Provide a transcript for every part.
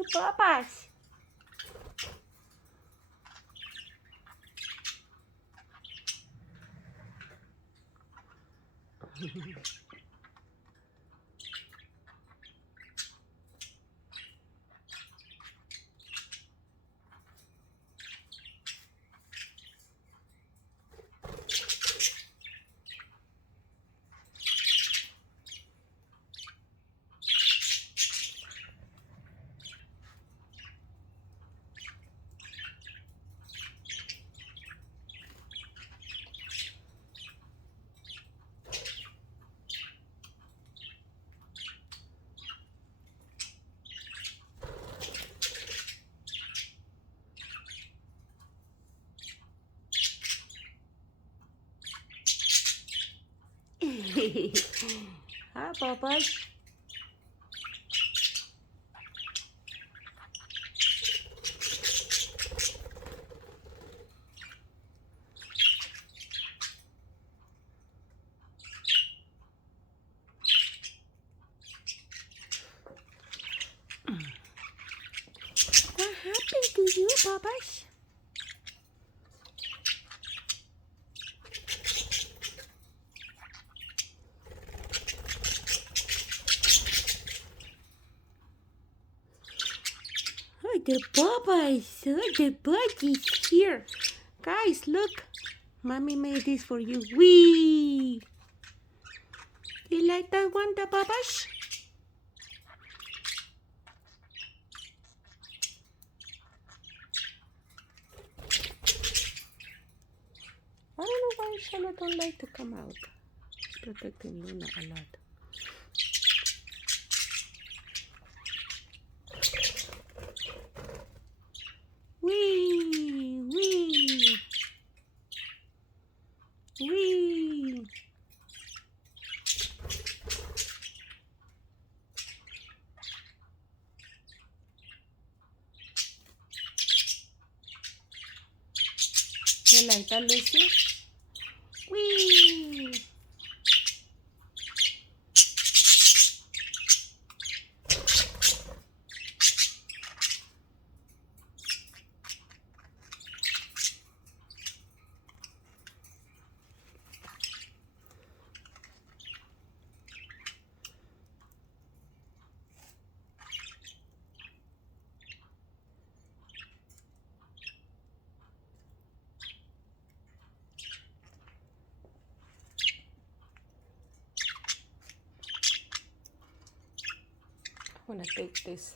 you, Papas? Hi, Papas. What happened to you, Papas? Oh, the Papas. Oh, the budgies here. Guys, look. Mommy made this for you. Wee! You like that one, the Papas? I don't know why Charlotte don't like to come out. She's protecting Luna a lot. Wee! Wee! Wee! You like that, Lucy? Wee! I'm gonna take this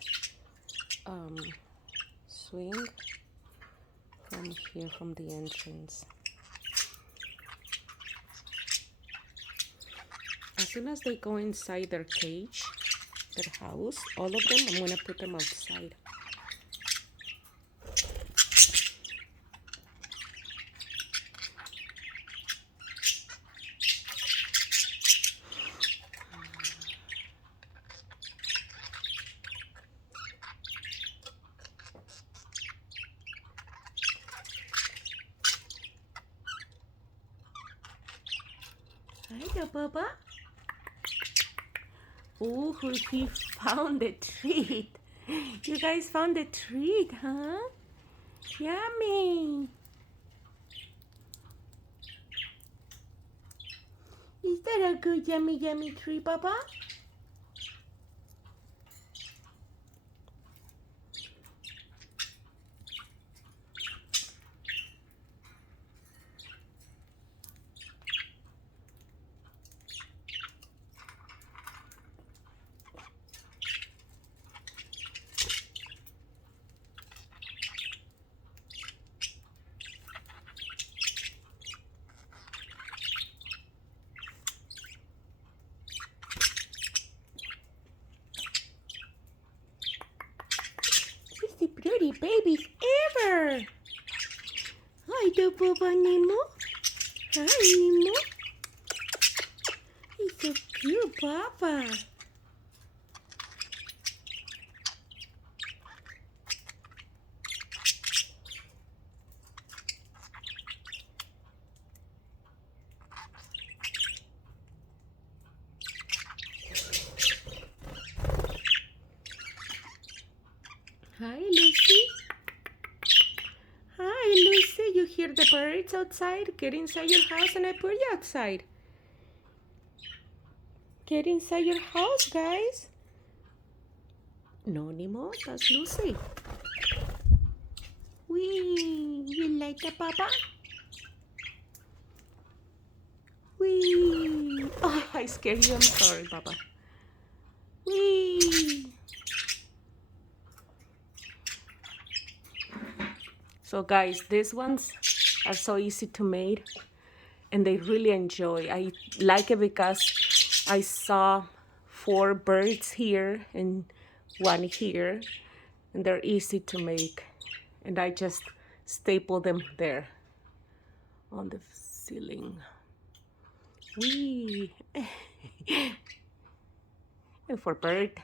swing from here, from the entrance. As soon as they go inside their cage, their house, all of them, I'm gonna put them outside. Hi there, Bubba. Oh, he found a treat. You guys found a treat, huh? Yummy. Is that a good yummy treat, Bubba? It's the pretty babies ever. Hi, the Bubba Nemo. Hi, Nemo. He's so cute, Papa. you hear the birds outside? Get inside your house and I put you outside. Get inside your house, guys. No, Nemo, that's Lucy. Wee, you like that, Papa? Wee. Oh, I scared you. I'm sorry, Papa. Wee. So guys, these ones are so easy to make and they really enjoy. I like it because I saw 4 birds here and 1 here, and they're easy to make. And I just staple them there on the ceiling. Wee. And for big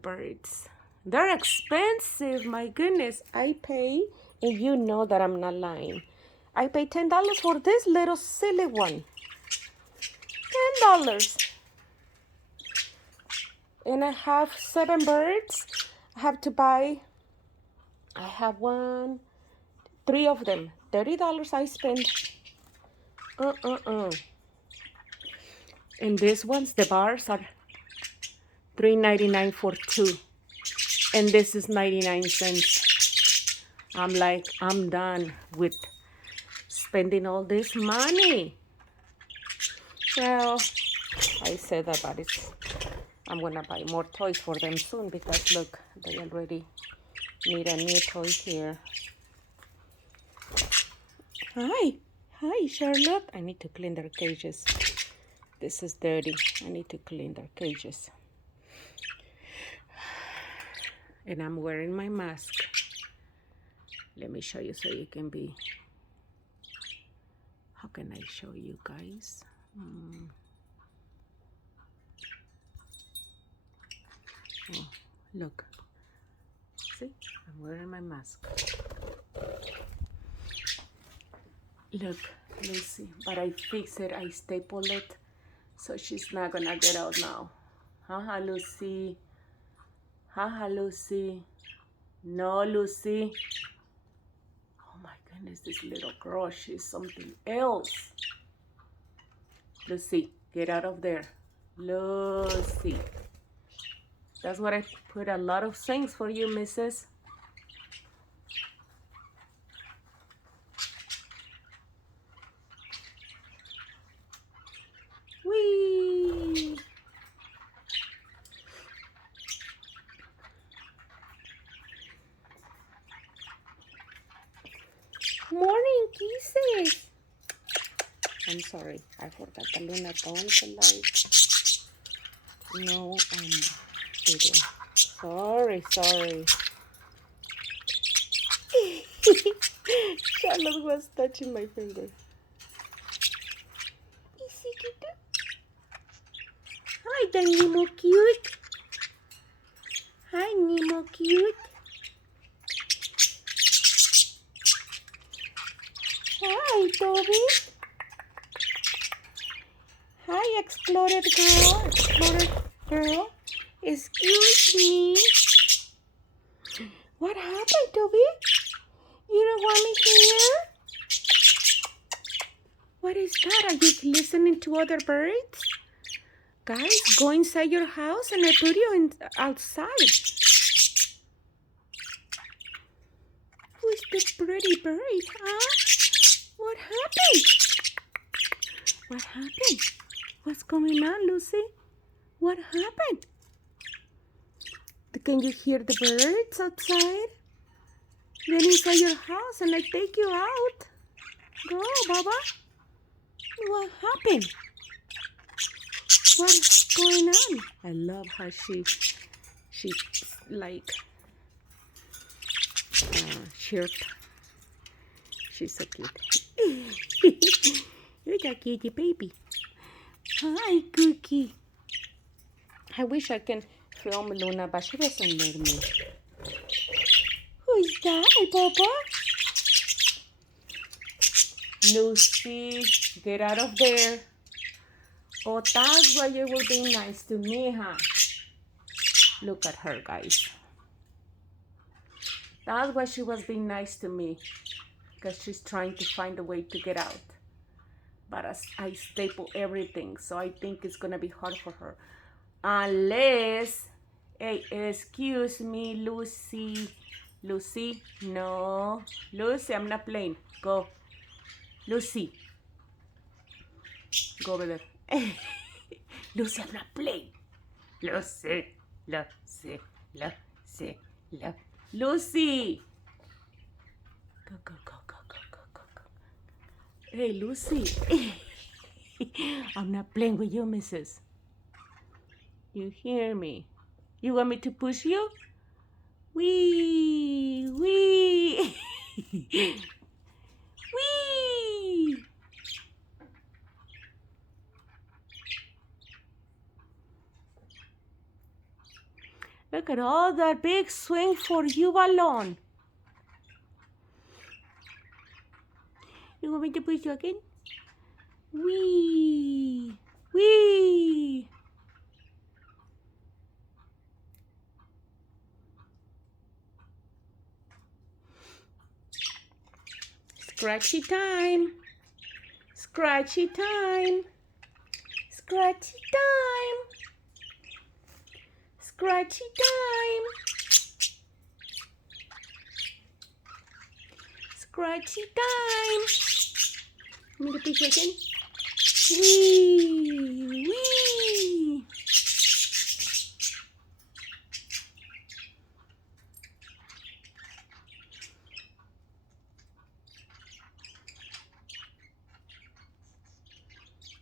birds. They're expensive, my goodness. I pay, and you know that I'm not lying. I pay $10 for this little silly one. $10. And I have 7 birds. I have to buy, I have 3 of them. $30 I spend. And these ones, the bars are $3.99 for 2. And this is 99 cents. I'm like, I'm done with spending all this money. Well, I said that, but I'm gonna buy more toys for them soon because look, they already need a new toy here. Hi, Charlotte. I need to clean their cages. This is dirty. I need to clean their cages. And I'm wearing my mask. Let me show you so you can be. How can I show you guys? Oh, look. See? I'm wearing my mask. Look, Lucy. But I fix it. I staple it. So she's not gonna get out now. Haha, Lucy. Haha, Lucy. No, Lucy. Oh my goodness, this little girl, she's something else. Lucy, get out of there. Lucy. That's what I put a lot of things for you, Mrs. Whee! Morning, kisses. I'm sorry, I forgot the Luna don't like no video. Sorry. Charlotte was touching my finger. Is it cute? Hi, the Nemo cute. Hi, Nemo cute. Hi, Toby. Hi, Explorer girl. Excuse me. What happened, Toby? You don't want me here? What is that? Are you listening to other birds? Guys, go inside your house and I put you outside. Who's the pretty bird, huh? What happened? What happened? What's going on, Lucy? What happened? Can you hear the birds outside? Get inside your house and I take you out. Go, Baba. What happened? What's going on? I love how she like chirp. She's so cute. You're a cutie baby. Hi, Cookie. I wish I can film Luna, but she doesn't let me. Who's that, Papa? Lucy, get out of there. Oh, that's why you were being nice to me, huh? Look at her, guys. That's why she was being nice to me. because she's trying to find a way to get out. But as I staple everything, so I think it's gonna be hard for her. Unless, hey, excuse me, Lucy. Lucy, no. Lucy, I'm not playing. Go. Lucy. Go over there. Lucy, I'm not playing. Lucy, Lucy, Lucy, Lucy. Go, go, go, go, go, go, go, go. Hey, Lucy. I'm not playing with you, missus. You hear me? You want me to push you? Wee, wee. Wee. Look at all that big swing for you alone. You want me to push you again? Wee, wee. Scratchy time. Scratchy time. Scratchy time. Scratchy time. Scratchy time. Want me to push you again? Wee, wee.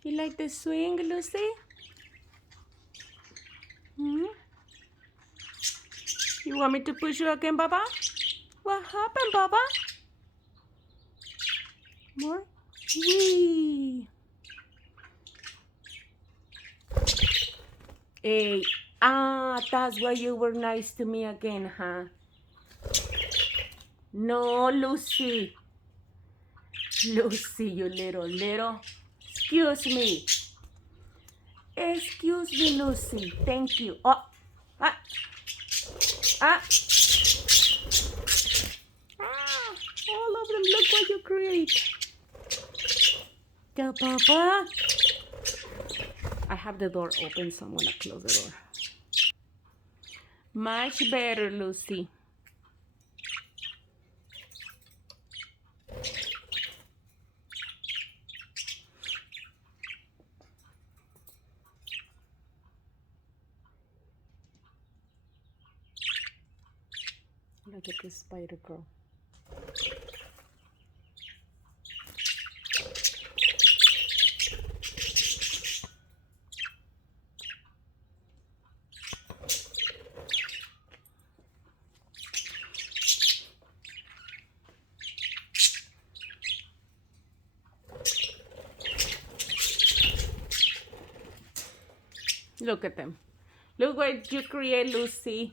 You like the swing, Lucy? Hmm? You want me to push you again, Baba? What happened, Baba? More? Wee. Hey, that's why you were nice to me again, huh? No, Lucy. Lucy, you little. Excuse me. Excuse me, Lucy. Thank you. Oh, ah, ah. All of them. Look what you create. Yeah, Papa. I have the door open, so I'm gonna close the door. Much better, Lucy. Look at this spider girl. Look at them. Look what you create, Lucy.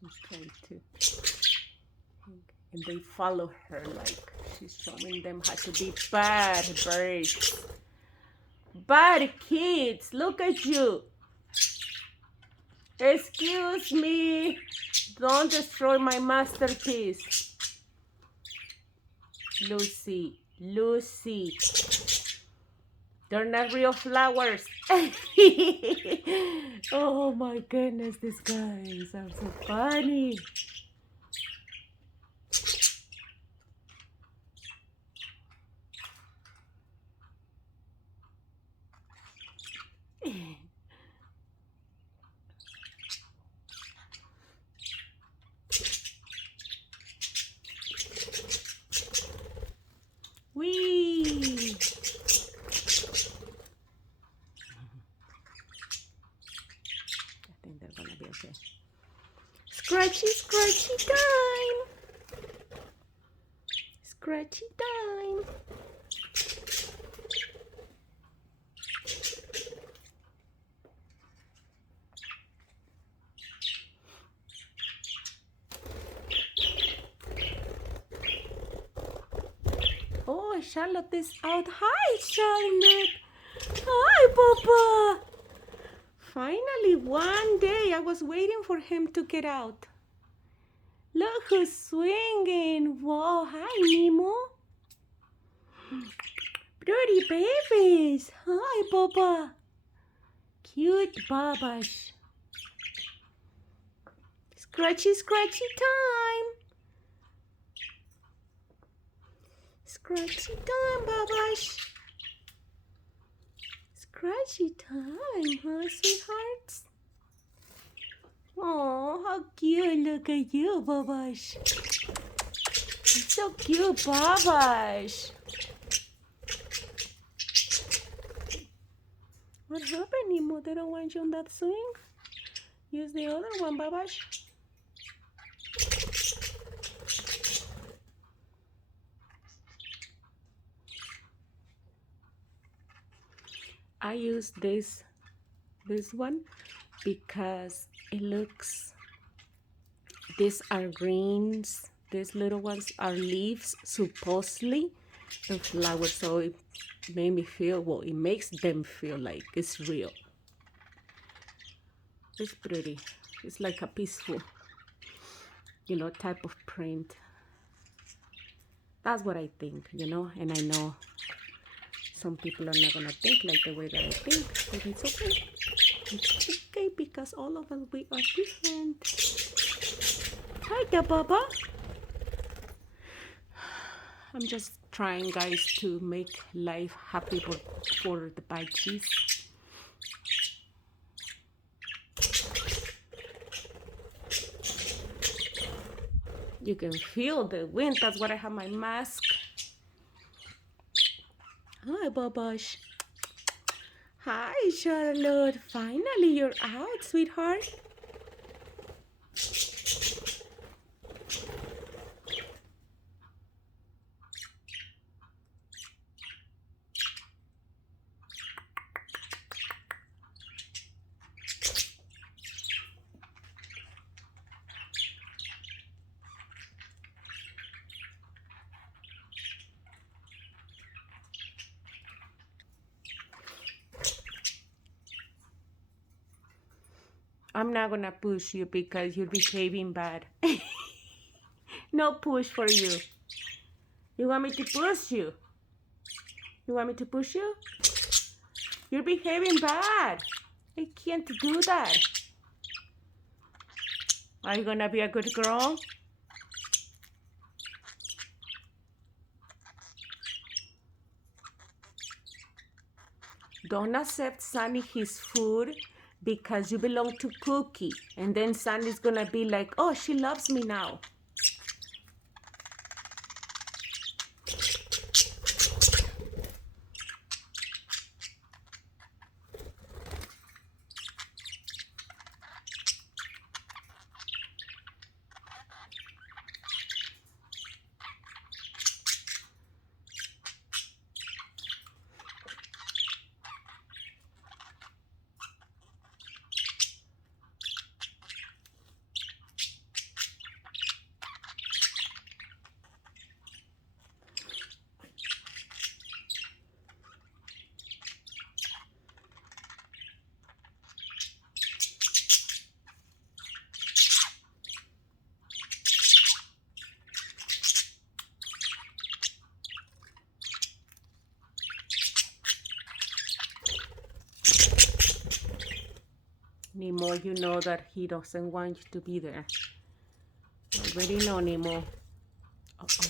She's trying to. And they follow her like she's showing them how to be bad birds. Bad kids, look at you. Excuse me. Don't destroy my masterpiece. Lucy, Lucy. They're not real flowers. Oh my goodness, these guys are so funny. Wee! I think they're gonna be okay. Scratchy, scratchy time! Scratchy time! Charlotte is out. Hi, Charlotte. Hi, Papa. Finally, one day I was waiting for him to get out. Look who's swinging. Wow, hi, Nemo. Pretty babies. Hi, Papa. Cute Babash. Scratchy, scratchy time. Scratchy time, Babash. Scratchy time, huh, sweethearts? Oh, how cute. Look at you, Babash. So cute, Babash. What happened, Nemo? They don't want you on that swing? Use the other one, Babash. I use this one because it looks, these are greens, these little ones are leaves, supposedly, and flowers, so it made me feel, well, it makes them feel like it's real. It's pretty. It's like a peaceful, type of print. That's what I think, and I know some people are not gonna think like the way that I think, but it's okay. It's okay because all of us, we are different. Hi there, Baba. I'm just trying, guys, to make life happy for the budgies. You can feel the wind. That's why I have my mask. Hi, Babash. Hi, Charlotte. Finally, you're out, sweetheart. I'm not gonna push you because you're behaving bad. No push for you. You want me to push you? You want me to push you? You're behaving bad. I can't do that. Are you gonna be a good girl? Don't accept Sunny his food because you belong to Cookie. And then Sunny's gonna be like, oh, she loves me now. Nemo, you know that he doesn't want you to be there. I already know, Nemo. Uh-oh.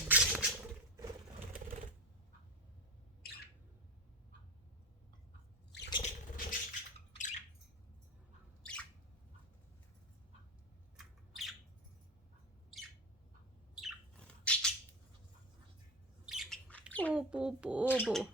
Oh, boo, boo, boo.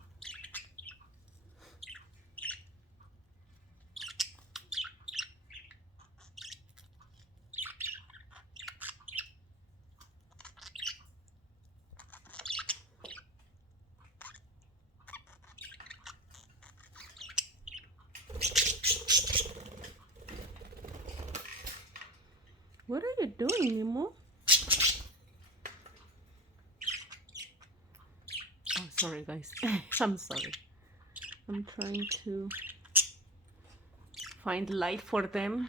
What are you doing, Nemo? Oh, sorry guys. I'm sorry. I'm trying to find light for them.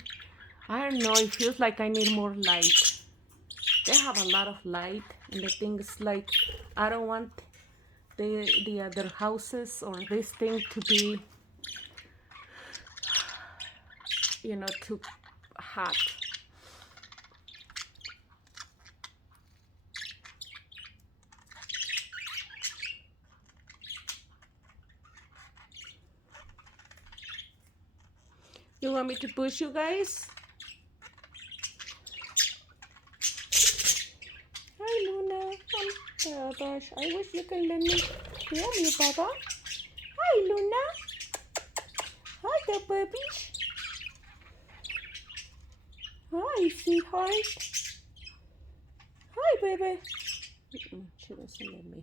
I don't know, it feels like I need more light. They have a lot of light, and the thing is like, I don't want the other houses or this thing to be, you know, too hot. You want me to push you guys? Hi Luna. Oh gosh, I wish you can let me film you, Papa. Hi Luna. Hi the puppies. Hi sweetheart. Hi baby. She doesn't let me.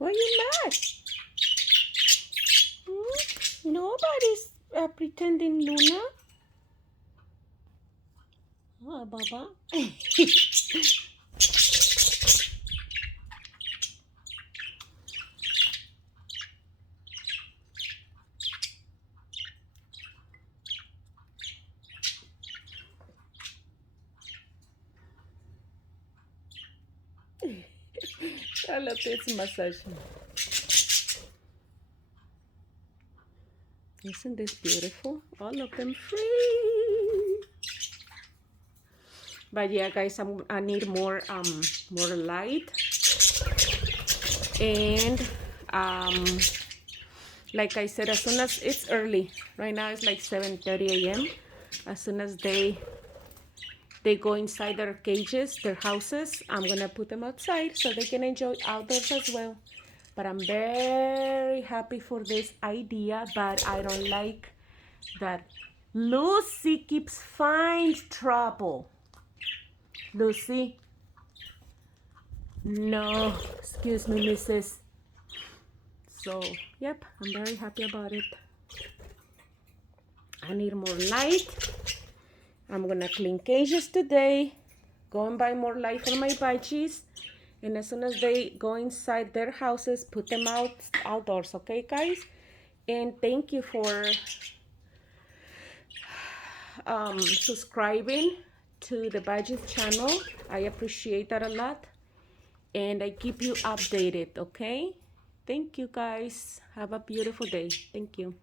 Why are you mad? Nobody's pretending, Luna. Oh, Baba. I love this massage. Isn't this beautiful? All of them free. But yeah, guys, I need more light. And like I said, as soon as it's early, right now it's like 7:30 a.m. As soon as they go inside their cages, their houses, I'm gonna put them outside so they can enjoy outdoors as well. But I'm very happy for this idea, but I don't like that Lucy keeps finding trouble. Lucy. No, excuse me, Mrs. So, yep, I'm very happy about it. I need more light. I'm gonna clean cages today, go and buy more light for my budgies, and as soon as they go inside their houses, put them outdoors, okay guys? And thank you for subscribing to the budgies channel. I appreciate that a lot, and I keep you updated, okay? Thank you guys. Have a beautiful day. Thank you.